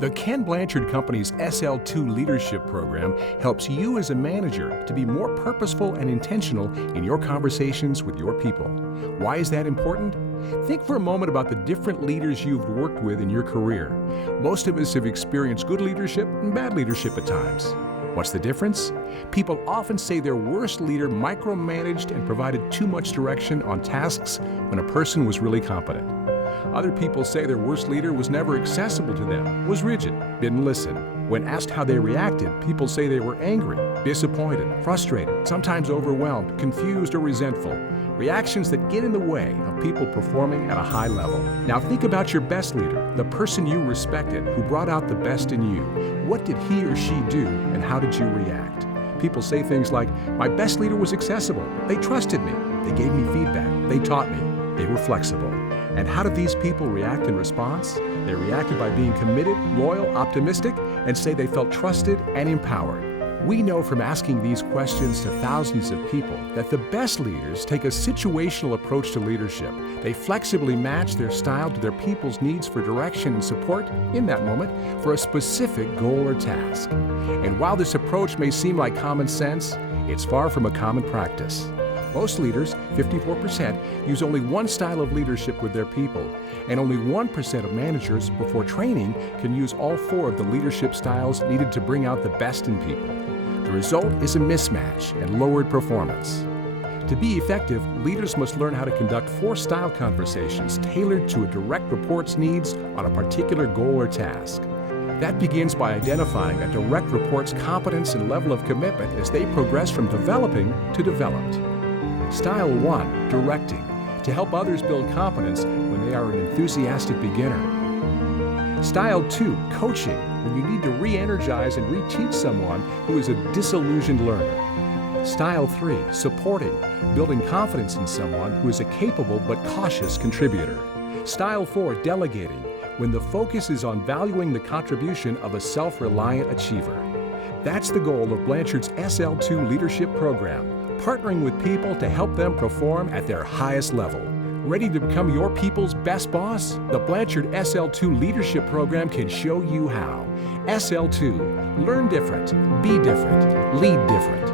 The Ken Blanchard Company's SL2 Leadership Program helps you as a manager to be more purposeful and intentional in your conversations with your people. Why is that important? Think for a moment about the different leaders you've worked with in your career. Most of us have experienced good leadership and bad leadership at times. What's the difference? People often say their worst leader micromanaged and provided too much direction on tasks when a person was really competent. Other people say their worst leader was never accessible to them, was rigid, didn't listen. When asked how they reacted, people say they were angry, disappointed, frustrated, sometimes overwhelmed, confused, or resentful. Reactions that get in the way of people performing at a high level. Now think about your best leader, the person you respected, who brought out the best in you. What did he or she do, and how did you react? People say things like, "My best leader was accessible. They trusted me. They gave me feedback. They taught me. They were flexible." And how did these people react in response? They reacted by being committed, loyal, optimistic, and say they felt trusted and empowered. We know from asking these questions to thousands of people that the best leaders take a situational approach to leadership. They flexibly match their style to their people's needs for direction and support in that moment for a specific goal or task. And while this approach may seem like common sense, it's far from a common practice. Most leaders, 54%, use only one style of leadership with their people, and only 1% of managers before training can use all four of the leadership styles needed to bring out the best in people. The result is a mismatch and lowered performance. To be effective, leaders must learn how to conduct four-style conversations tailored to a direct report's needs on a particular goal or task. That begins by identifying a direct report's competence and level of commitment as they progress from developing to developed. Style 1, directing, to help others build competence when they are an enthusiastic beginner. Style 2, coaching, when you need to re-energize and reteach someone who is a disillusioned learner. Style 3, supporting, building confidence in someone who is a capable but cautious contributor. Style 4, delegating, when the focus is on valuing the contribution of a self-reliant achiever. That's the goal of Blanchard's SL2 Leadership Program, partnering with people to help them perform at their highest level. Ready to become your people's best boss? The Blanchard SL2 Leadership Program can show you how. SL2, learn different, be different, lead different.